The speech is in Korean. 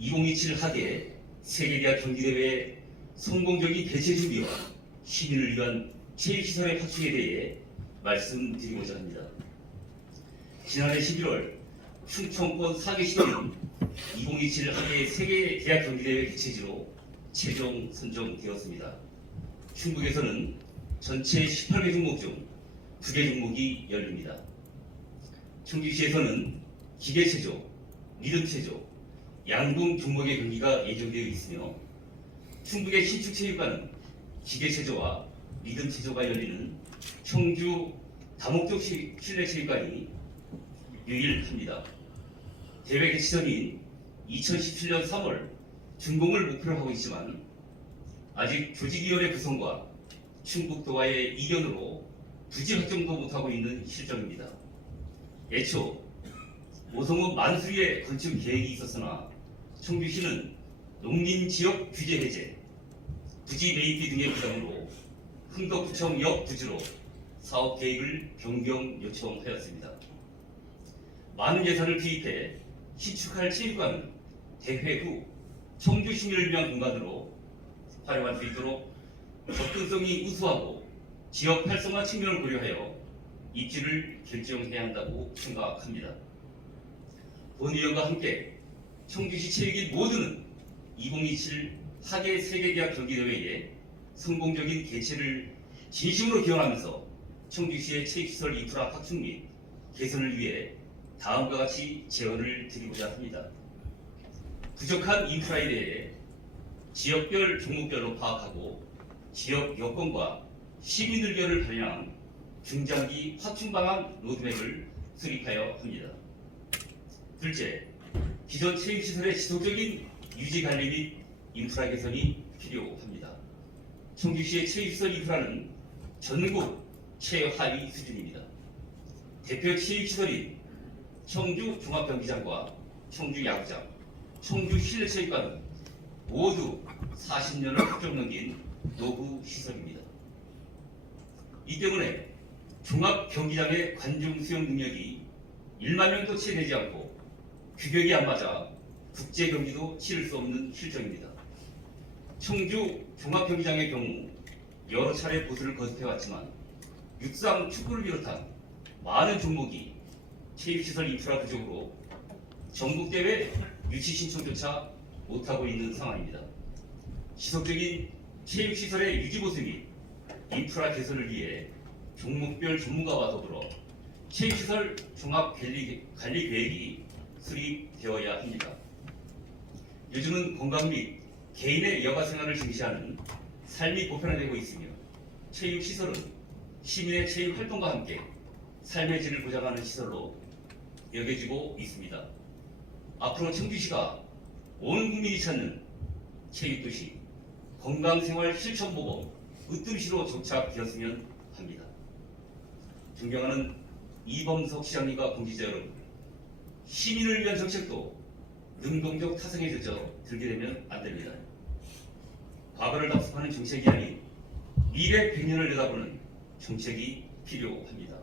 2027 하계 세계대학 경기대회 성공적인 개최 준비와 시민을 위한 체육시설의 확충에 대해 말씀드리고자 합니다. 지난해 11월 충청권 사계시도는 2027 하계 세계대학 경기대회 개최지로 최종 선정되었습니다. 충북에서는 전체 18개 종목 중 9개 종목이 열립니다. 청주시에서는 기계체조, 리듬체조, 양궁 종목의 경기가 예정되어 있으며 충북의 신축체육관은 기계체조와 리듬체조가 열리는 청주 다목적 시- 실내체육관이 유일합니다. 대회 개최 전인 2017년 3월 준공을 목표로 하고 있지만 아직 조직위원회 구성과 충북도와의 이견으로 부지 확정도 못하고 있는 실정입니다. 애초 오성읍 만수리의 건축 계획이 있었으나 청주시는 농림 지역 규제 해제, 부지 매입비 등의 부담으로 흥덕구청 역 부지로 사업 계획을 변경 요청하였습니다. 많은 예산을 투입해 신축할 체육관은 대회 후 청주 시민을 위한 공간으로 활용할 수 있도록 접근성이 우수하고 지역 활성화 측면을 고려하여 입지를 결정해야 한다고 생각합니다. 본 의원과 함께 청주시 체육인 모두는 2027 하계 세계대학 경기대회에 성공적인 개최를 진심으로 기원하면서 청주시의 체육시설 인프라 확충 및 개선을 위해 다음과 같이 제언을 드리고자 합니다. 부족한 인프라에 대해 지역별 종목별로 파악하고 지역 여건과 시민 의견을 반영한 중장기 확충 방안 로드맵을 수립하여 합니다. 둘째, 기존 체육시설의 지속적인 유지 관리 및 인프라 개선이 필요합니다. 청주시의 체육시설 인프라는 전국 최하위 수준입니다. 대표 체육시설인 청주 종합경기장과 청주 야구장, 청주 실내체육관은 모두 40년을 훌쩍 넘긴 노후 시설입니다. 이 때문에 종합 경기장의 관중 수용 능력이 1만 명도 채 되지 않고 규격이 안 맞아 국제 경기도 치를 수 없는 실정입니다. 청주 종합 경기장의 경우 여러 차례 보수를 거듭해 왔지만 육상 축구를 비롯한 많은 종목이 체육시설 인프라 부족으로 전국대회 유치 신청조차 못하고 있는 상황입니다. 지속적인 체육시설의 유지보수 및 인프라 개선을 위해 종목별 전문가와 더불어 체육시설 종합 관리, 관리 계획이 수립되어야 합니다. 요즘은 건강 및 개인의 여가 생활을 중시하는 삶이 보편화되고 있으며 체육 시설은 시민의 체육 활동과 함께 삶의 질을 보장하는 시설로 여겨지고 있습니다. 앞으로 청주시가 온 국민이 찾는 체육도시 건강생활 실천모범 으뜸시로 정착되었으면 합니다. 존경하는 이범석 시장님과 공직자 여러분, 시민을 위한 정책도 능동적 타성에 젖어 들게 되면 안 됩니다. 과거를 답습하는 정책이 아닌 미래 100년을 내다보는 정책이 필요합니다.